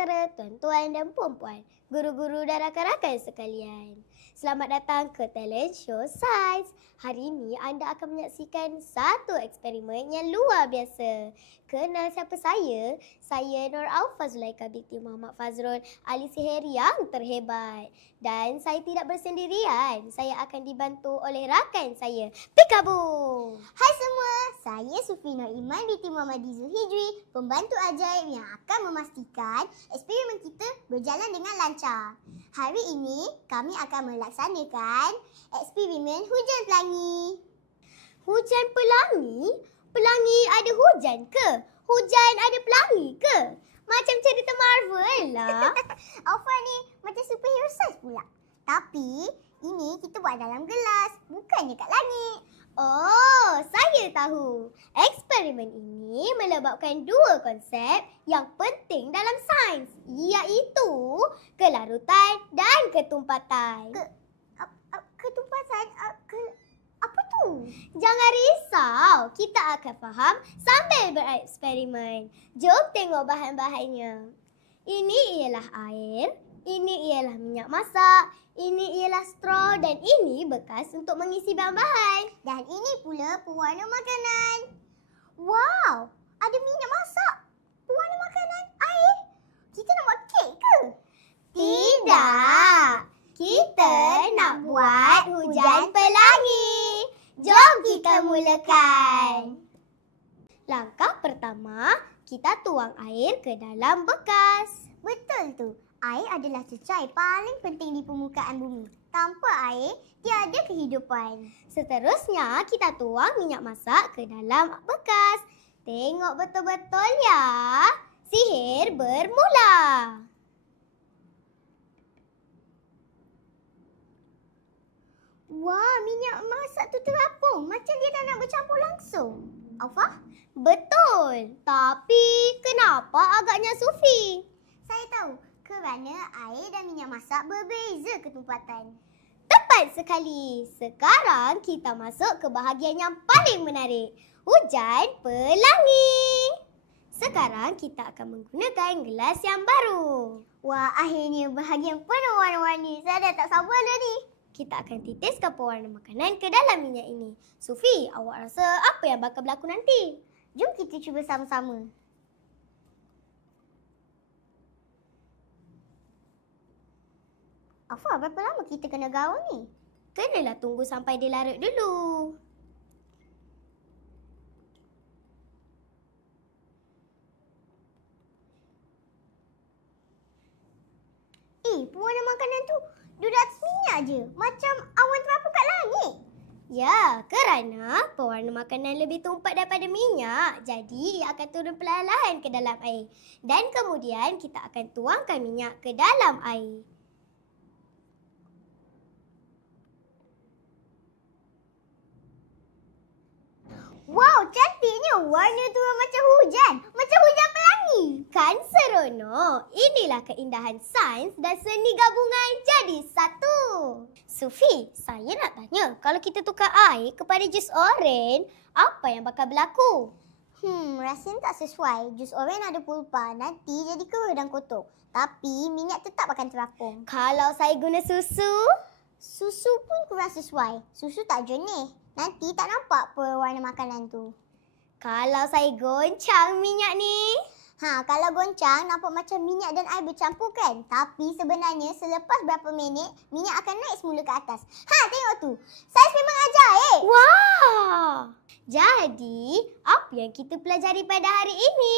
saudara-saudara, tuan-tuan dan puan-puan, guru-guru dan rakan-rakan sekalian. Selamat datang ke Talent Show Sains. Hari ini anda akan menyaksikan satu eksperimen yang luar biasa. Kenal siapa saya? Saya Nur Aufa Zulaika binti Muhammad Fazrul, ahli sihir yang terhebat. Dan saya tidak bersendirian. Saya akan dibantu oleh rakan saya, Peekaboo. Hai semua, saya Sufi Nur Iman binti Muhammad Dizul Hijri, pembantu ajaib yang akan memastikan eksperimen kita berjalan dengan lancar. Hari ini kami akan melaksanakan eksperimen hujan pelangi. Hujan pelangi? Pelangi ada hujan ke? Hujan ada pelangi ke? Macam cerita Marvel lah. Aufa ni macam superhero science pula. Tapi ini kita buat dalam gelas, bukannya kat langit. Oh, saya tahu. Eksperimen ini melibatkan dua konsep yang penting dalam sains, iaitu kelarutan dan ketumpatan. Ketumpatan? Apa tu? Jangan risau, kita akan faham sambil bereksperimen. Jom tengok bahan-bahannya. Ini ialah air, ini ialah minyak masak, ini ialah straw dan ini bekas untuk mengisi bahan-bahan. Dan ini pula pewarna makanan. Wow, ada minyak masak, pewarna makanan, air. Kita nak buat kek ke? Tidak, kita nak buat hujan pelangi. Jom kita mulakan. Langkah pertama, kita tuang air ke dalam bekas. Betul tu. Air adalah cecair paling penting di permukaan bumi. Tanpa air, tiada kehidupan. Seterusnya, kita tuang minyak masak ke dalam bekas. Tengok betul-betul ya. Sihir bermula. Wah, minyak masak tu terapung. Macam dia dah nak bercampur langsung. Aufa? Betul. Tapi kenapa agaknya Sufi? Saya tahu. Kerana air dan minyak masak berbeza ketumpatan. Tepat sekali. Sekarang kita masuk ke bahagian yang paling menarik. Hujan pelangi. Sekarang kita akan menggunakan gelas yang baru. Wah, akhirnya bahagian penuh warna-warni. Saya dah tak sabar dah ni. Kita akan titiskan pewarna makanan ke dalam minyak ini. Sufi, awak rasa apa yang bakal berlaku nanti? Jom kita cuba sama-sama. Aufa, berapa lama kita kena gaul ni? Kenalah tunggu sampai dia larut dulu. Pewarna makanan tu duduk atas minyak je. Macam awan terapung kat langit. Ya, kerana pewarna makanan lebih tumpat daripada minyak. Jadi, ia akan turun perlahan-lahan ke dalam air. Dan kemudian kita akan tuangkan minyak ke dalam air. Wow, cantiknya. Warna tu macam hujan. Macam hujan pelangi. Kan seronok? Inilah keindahan sains dan seni gabungan jadi satu. Sufi, saya nak tanya, kalau kita tukar air kepada jus oren, apa yang bakal berlaku? Rasanya tak sesuai. Jus oren ada pulpa. Nanti jadi keruh dan kotor. Tapi minyak tetap akan terapung. Kalau saya guna susu? Susu pun kurang sesuai. Susu tak jernih. Nanti tak nampak pewarna makanan tu. Kalau saya goncang minyak ni? Kalau goncang nampak macam minyak dan air bercampur kan? Tapi sebenarnya selepas berapa minit, minyak akan naik semula ke atas. Tengok tu. Saiz memang ajaib. Wah! Jadi, apa yang kita pelajari pada hari ini?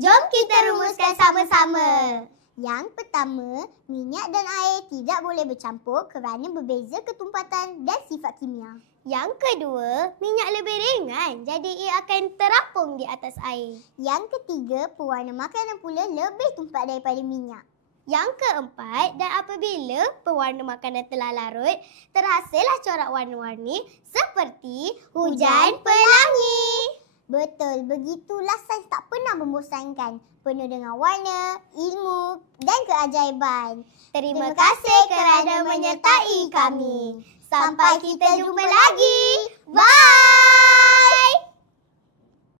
Jom kita rumuskan sama-sama. Yang pertama, minyak dan air tidak boleh bercampur kerana berbeza ketumpatan dan sifat kimia. Yang kedua, minyak lebih ringan jadi ia akan terapung di atas air. Yang ketiga, pewarna makanan pula lebih tumpat daripada minyak. Yang keempat, dan apabila pewarna makanan telah larut, terhasillah corak warna-warni seperti hujan pelangi. Betul, begitulah sains tak pernah membosankan. Penuh dengan warna, ilmu dan keajaiban. Terima kasih kerana menyertai kami. Sampai kita jumpa lagi.